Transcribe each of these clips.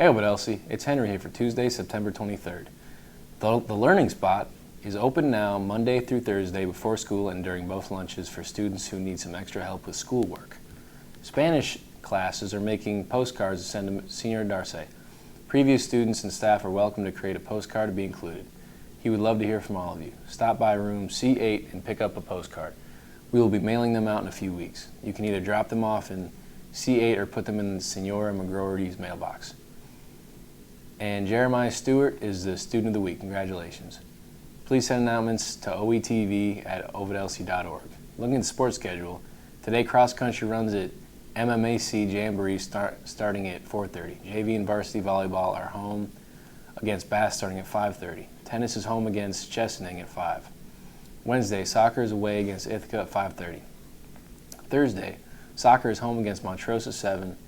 Hey Ovid-Elsie, it's Henry here for Tuesday, September 23rd. The Learning Spot is open now Monday through Thursday before school and during both lunches for students who need some extra help with schoolwork. Spanish classes are making postcards to send to Senior Darcy. Previous students and staff are welcome to create a postcard to be included. He would love to hear from all of you. Stop by room C8 and pick up a postcard. We will be mailing them out in a few weeks. You can either drop them off in C8 or put them in Senora McGroarty's mailbox. And Jeremiah Stewart is the Student of the Week. Congratulations. Please send announcements to OETV at Ovid-Elsie.org. Looking at the sports schedule, today cross country runs at MMAC Jamboree starting at 4:30. JV and varsity volleyball are home against Bath starting at 5:30. Tennis is home against Chesaning at 5. Wednesday, soccer is away against Ithaca at 5:30. Thursday, soccer is home against Montrose at 7.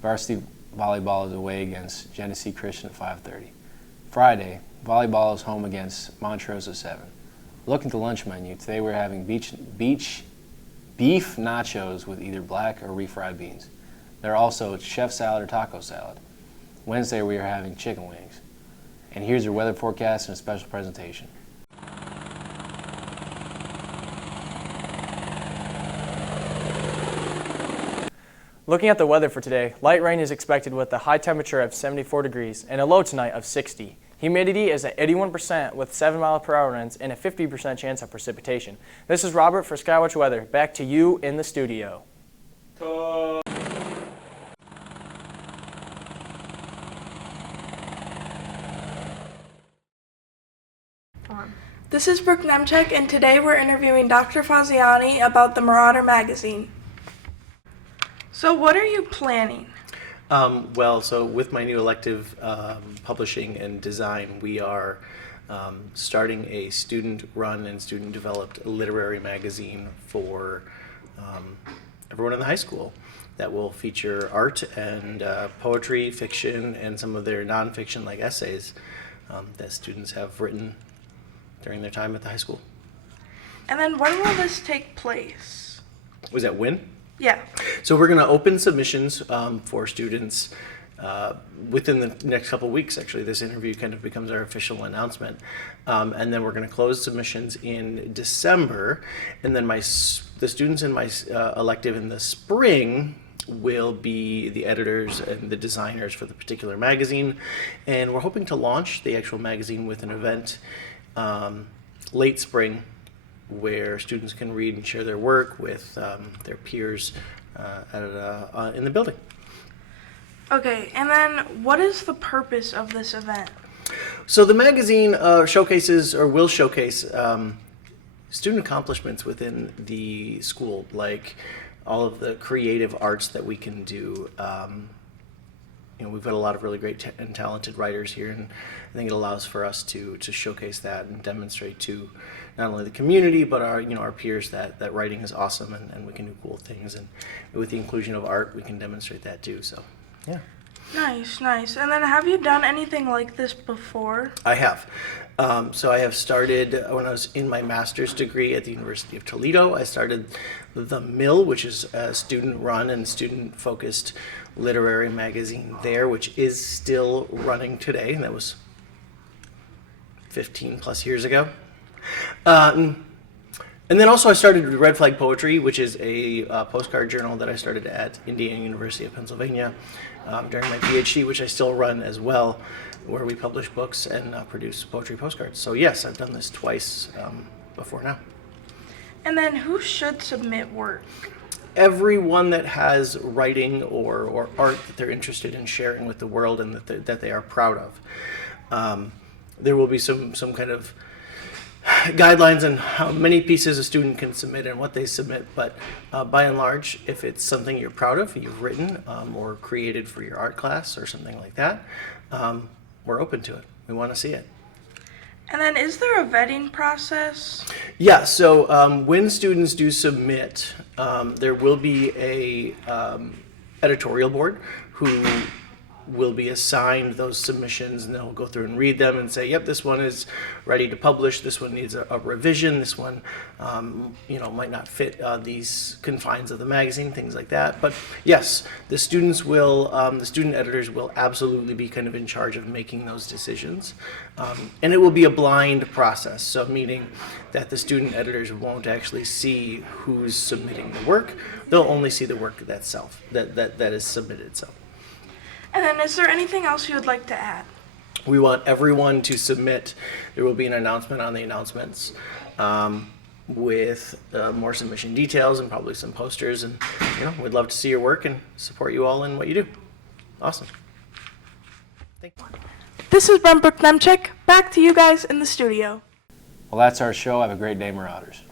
Varsity volleyball is away against Genesee Christian at 5:30. Friday, volleyball is home against Montrose at 7. Look at the lunch menu. Today we're having beef nachos with either black or refried beans. There are also chef salad or taco salad. Wednesday we are having chicken wings. And here's your weather forecast and a special presentation. Looking at the weather for today, light rain is expected with a high temperature of 74 degrees and a low tonight of 60. Humidity is at 81% with 7-mile-per-hour winds and a 50% chance of precipitation. This is Robert for Skywatch Weather. Back to you in the studio. This is Brooke Nemchek, and today we're interviewing Dr. Faziani about the Marauder magazine. So what are you planning? So with my new elective publishing and design, we are starting a student-run and student-developed literary magazine for everyone in the high school that will feature art and poetry, fiction, and some of their nonfiction like essays that students have written during their time at the high school. And then when will this take place? Was that when? Yeah. So we're going to open submissions for students within the next couple of weeks. Actually, this interview kind of becomes our official announcement. And then we're going to close submissions in December. And then the students in my elective in the spring will be the editors and the designers for the particular magazine. And we're hoping to launch the actual magazine with an event late spring, where students can read and share their work with their peers in the building. Okay, and then what is the purpose of this event? So the magazine showcases, or will showcase, student accomplishments within the school, like all of the creative arts that we can do. We've got a lot of really great and talented writers here, and I think it allows for us to showcase that and demonstrate to not only the community but our peers that writing is awesome and we can do cool things, and with the inclusion of art we can demonstrate that too. So yeah. Nice. And then have you done anything like this before? I have. So I have started, when I was in my master's degree at the University of Toledo, I started The Mill, which is a student-run and student-focused literary magazine there, which is still running today, and that was 15 plus years ago. And then also I started Red Flag Poetry, which is a postcard journal that I started at Indiana University of Pennsylvania during my PhD, which I still run as well, where we publish books and produce poetry postcards. So yes, I've done this twice before now. And then who should submit work? Everyone that has writing or art that they're interested in sharing with the world and that they are proud of. There will be some kind of guidelines on how many pieces a student can submit and what they submit, but by and large, if it's something you're proud of, you've written or created for your art class or something like that, we're open to it. We want to see it. And then is there a vetting process? Yeah, so when students do submit, there will be a editorial board who will be assigned those submissions, and they'll go through and read them and say, yep, this one is ready to publish, this one needs a revision, this one might not fit these confines of the magazine, things like that. But yes, the student editors will absolutely be kind of in charge of making those decisions. And it will be a blind process, so meaning that the student editors won't actually see who's submitting the work. They'll only see the work that is submitted itself. And then is there anything else you would like to add? We want everyone to submit. There will be an announcement on the announcements with more submission details and probably some posters. And we'd love to see your work and support you all in what you do. Awesome. Thank you. This is Brooke Nemchek. Back to you guys in the studio. Well, that's our show. Have a great day, Marauders.